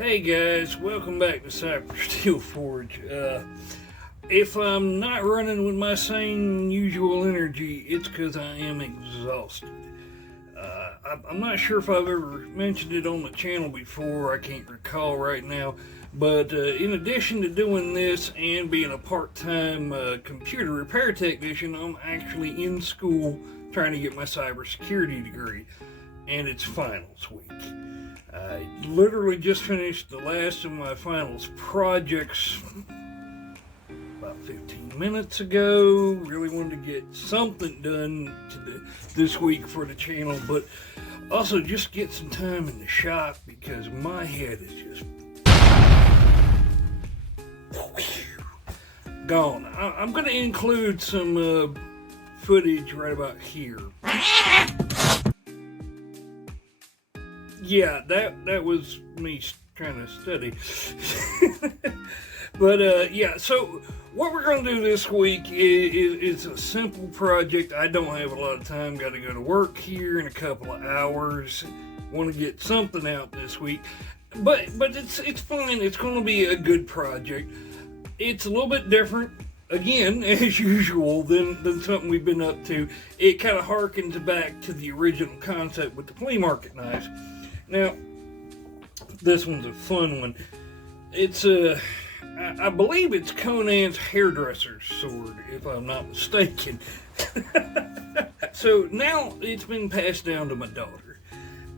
Hey guys, welcome back to Cyber Steel Forge. If I'm not running with my same usual energy, it's because I am exhausted. I'm not sure if I've ever mentioned it on the channel before, I can't recall right now, but in addition to doing this and being a part-time computer repair technician, I'm actually in school trying to get my cybersecurity degree, and it's finals week. I literally just finished the last of my finals projects about 15 minutes ago. Really wanted to get something done this week for the channel, but also just get some time in the shop because my head is just gone. I'm going to include some footage right about here. Yeah, that was me trying to study. But yeah, so what we're going to do this week is a simple project. I don't have a lot of time. Got to go to work here in a couple of hours. Want to get something out this week. But it's fine. It's going to be a good project. It's a little bit different, again, as usual, than something we've been up to. It kind of harkens back to the original concept with the flea market knives. Now, this one's a fun one. It's I believe it's Conan's hairdresser's sword, if I'm not mistaken. So now it's been passed down to my daughter.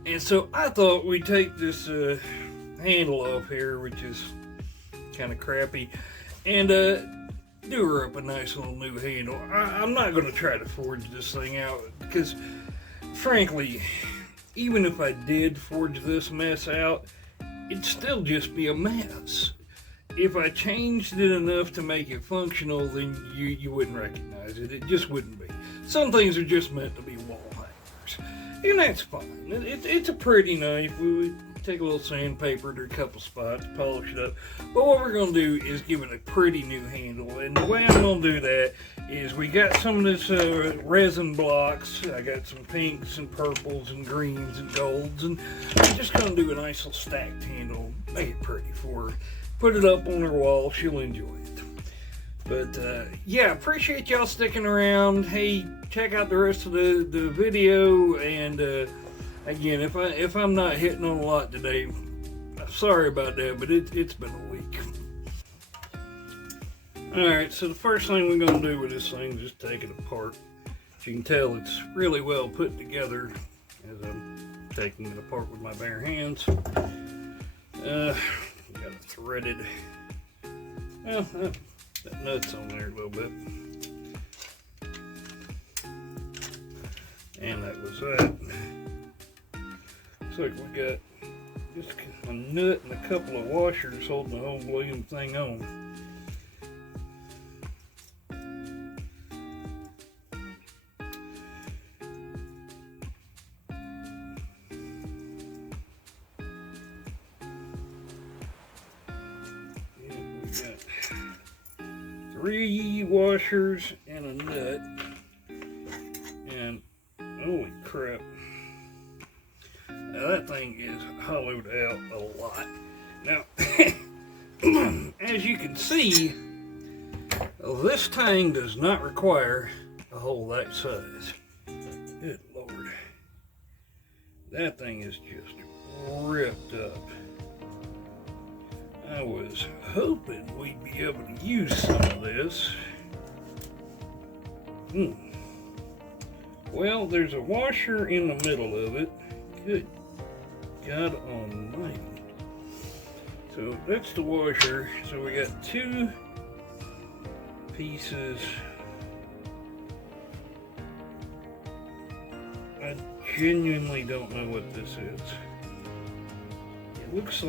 And so I thought we'd take this handle off here, which is kind of crappy, and do her up a nice little new handle. I'm not going to try to forge this thing out because, frankly, even if I did forge this mess out, it'd still just be a mess. If I changed it enough to make it functional, then you wouldn't recognize it. It just wouldn't be. Some things are just meant to be wall hangers, and that's fine. It's a pretty knife. We would take a little sandpaper to a couple spots, polish it up. But what we're going to do is give it a pretty new handle. And the way I'm going to do that is we got some of this resin blocks. I got some pinks and purples and greens and golds. And I'm just going to do a nice little stacked handle. Make it pretty for her. Put it up on her wall. She'll enjoy it. But yeah, appreciate y'all sticking around. Hey, check out the rest of the video. And again, if I'm not hitting on a lot today, I'm sorry about that, but it's been a week. Alright, so the first thing we're going to do with this thing is just take it apart. As you can tell, it's really well put together as I'm taking it apart with my bare hands. Got it threaded. Well, that nut's on there a little bit. And that was that. Looks like we got just a nut and a couple of washers holding the whole blooming thing on. Got 3 washers and a nut, and holy crap, now that thing is hollowed out a lot. Now, as you can see, this tang does not require a hole that size. Good Lord, that thing is just ripped up. I was hoping we'd be able to use some of this. Well, there's a washer in the middle of it. Good God almighty. So that's the washer. So we got 2 pieces. I genuinely don't know what this is. It looks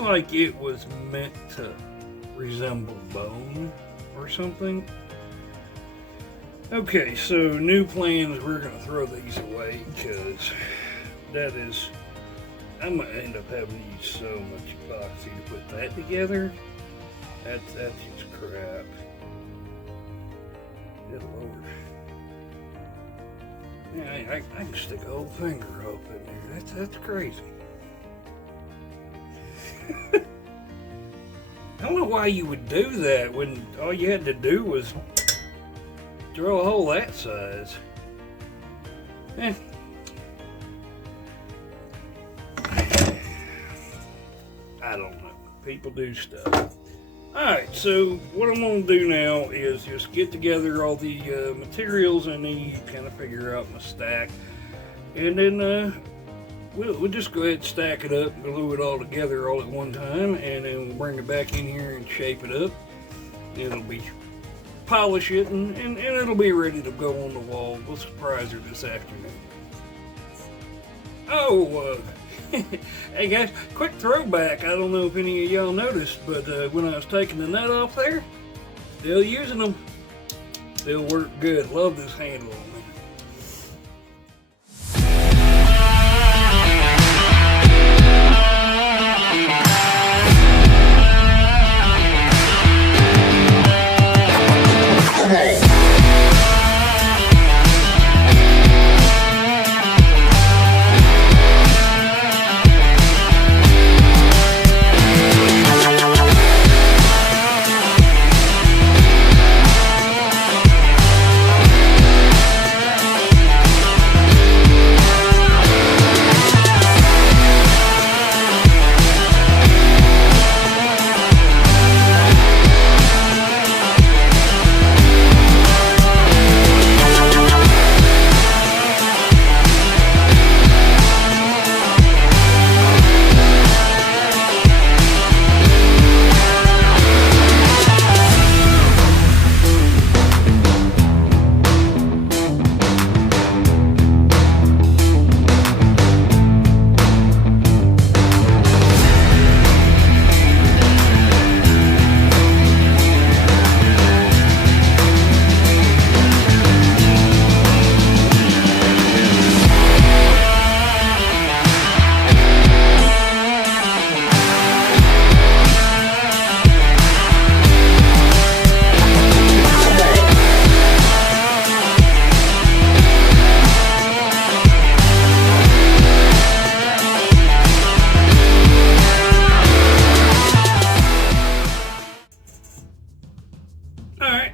like it was meant to resemble bone or something. Okay, so new plans, we're going to throw these away because I'm going to end up having to use so much epoxy to put that together. That's just crap. Good Lord. I can stick a whole finger up in there. That's crazy. I don't know why you would do that when all you had to do was drill a hole that size. Eh. I don't know. People do stuff. Alright, so what I'm going to do now is just get together all the materials I need, kind of figure out my stack, and then we'll just go ahead and stack it up, glue it all together all at one time, and then we'll bring it back in here and shape it up. It'll be polish it, and it'll be ready to go on the wall. We'll surprise her this afternoon. Oh, hey guys, quick throwback. I don't know if any of y'all noticed, but when I was taking the nut off there, still using them. Still work good. Love this handle on me.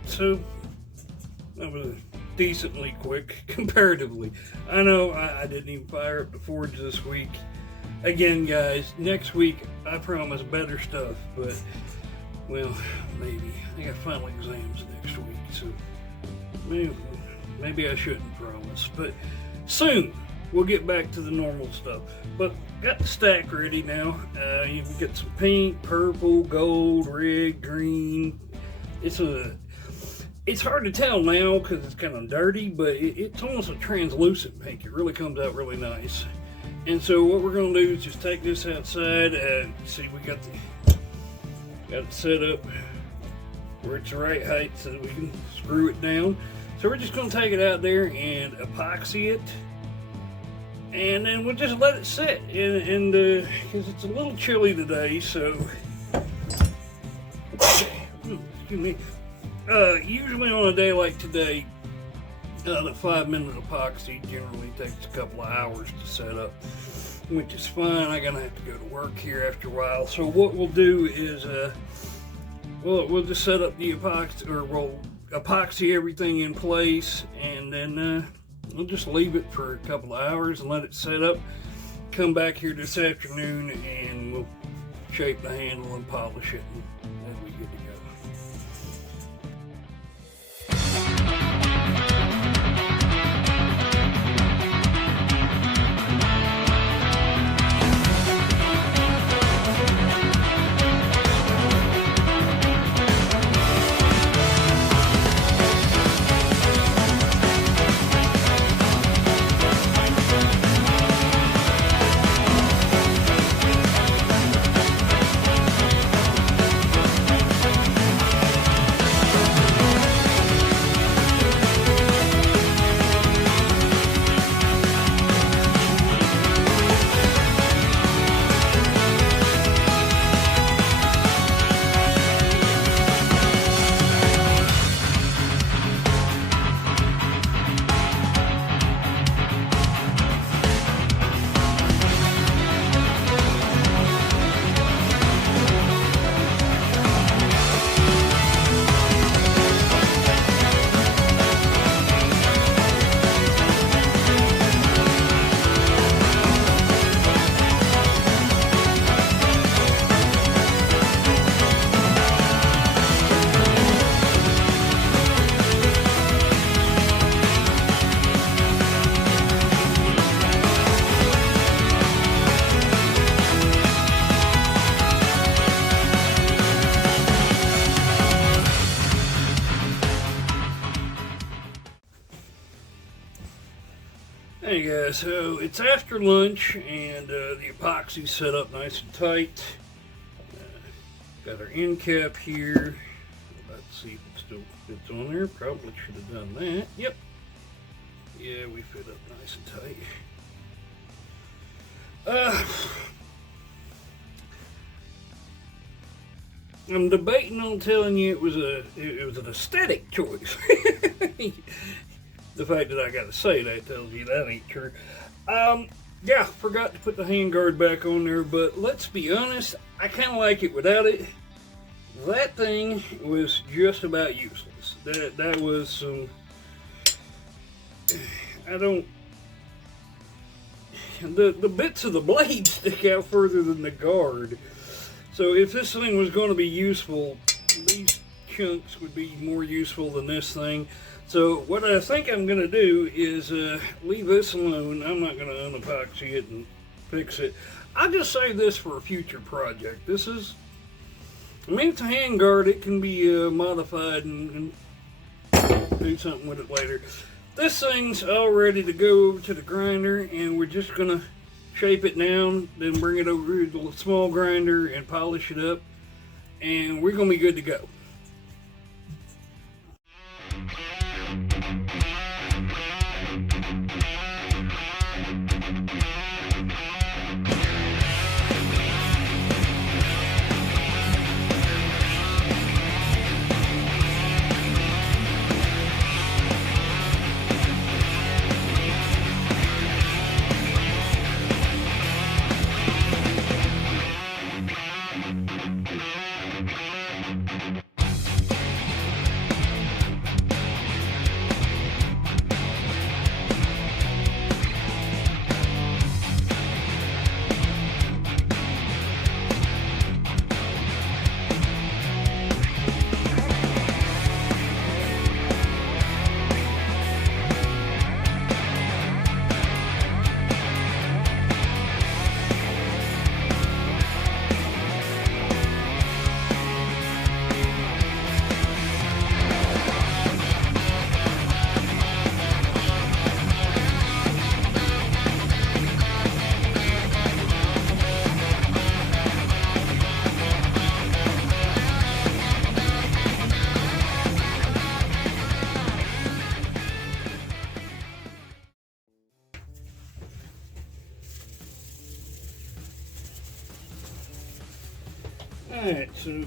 So that was decently quick comparatively. I know I didn't even fire up the forge this week. Again, guys, next week I promise better stuff, but well, maybe I got final exams next week, so maybe I shouldn't promise, but soon we'll get back to the normal stuff. But got the stack ready now. You can get some pink, purple, gold, red, green. It's hard to tell now because it's kind of dirty, but it's almost a translucent pink. It really comes out really nice. And so what we're going to do is just take this outside. See, we got it set up where it's the right height so that we can screw it down. So we're just going to take it out there and epoxy it. And then we'll just let it sit. And because it's a little chilly today, so excuse me. Usually on a day like today, the 5-minute epoxy generally takes a couple of hours to set up, which is fine. I'm gonna have to go to work here after a while. So what we'll do is, we'll just set up the epoxy, or we'll epoxy everything in place, and then we'll just leave it for a couple of hours and let it set up. Come back here this afternoon, and we'll shape the handle and polish it, and that'll be good to go. Yeah, so it's after lunch, and the epoxy's set up nice and tight. Got our end cap here. Let's see if it still fits on there. Probably should have done that. Yep. Yeah, we fit up nice and tight. I'm debating on telling you it was an aesthetic choice. The fact that I gotta say that tells you that ain't true. Yeah, forgot to put the handguard back on there, but let's be honest, I kind of like it without it. That thing was just about useless. That was some. The bits of the blade stick out further than the guard. So if this thing was going to be useful, these chunks would be more useful than this thing. So what I think I'm going to do is leave this alone. I'm not going to unepoxy it and fix it. I'll just save this for a future project. This is, I mean, it's a handguard. It can be modified and do something with it later. This thing's all ready to go over to the grinder, and we're just going to shape it down, then bring it over to the small grinder and polish it up, and we're going to be good to go. Alright, so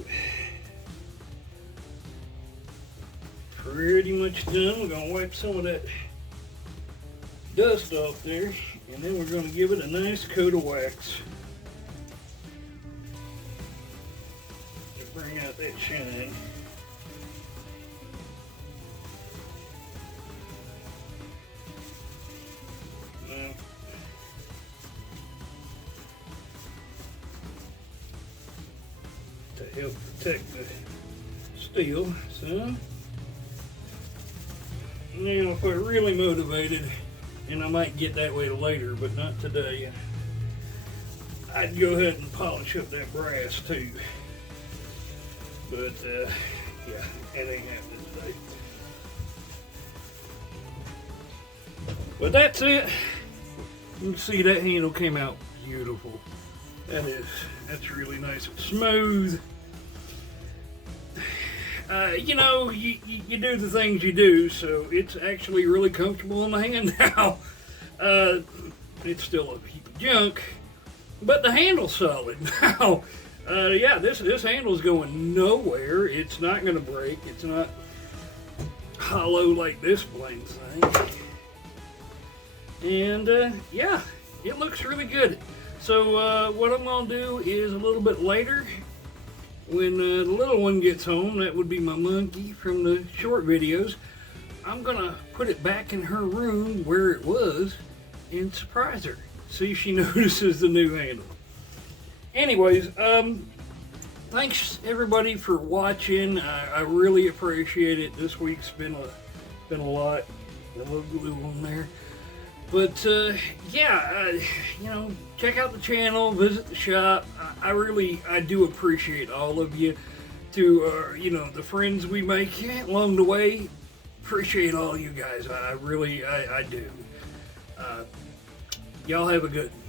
pretty much done. We're going to wipe some of that dust off there, and then we're going to give it a nice coat of wax to bring out that shine. To help protect the steel. So now if we're really motivated, and I might get that way later, but not today, I'd go ahead and polish up that brass too. But yeah, it ain't happening today. But that's it. You can see that handle came out beautiful. That's really nice and smooth. You know, you do the things you do, so it's actually really comfortable in the hand now. It's still a heap of junk, but the handle's solid now. Yeah, this handle's going nowhere. It's not going to break. It's not hollow like this blade thing. And yeah, it looks really good. So what I'm going to do is a little bit later, when the little one gets home, that would be my monkey from the short videos, I'm going to put it back in her room where it was and surprise her. See if she notices the new handle. Anyways, thanks everybody for watching. I really appreciate it. This week's been a lot. A little glue on there. But yeah, you know, check out the channel, visit the shop. I do appreciate all of you. To you know, the friends we make along the way, appreciate all you guys. I really do. Y'all have a good one.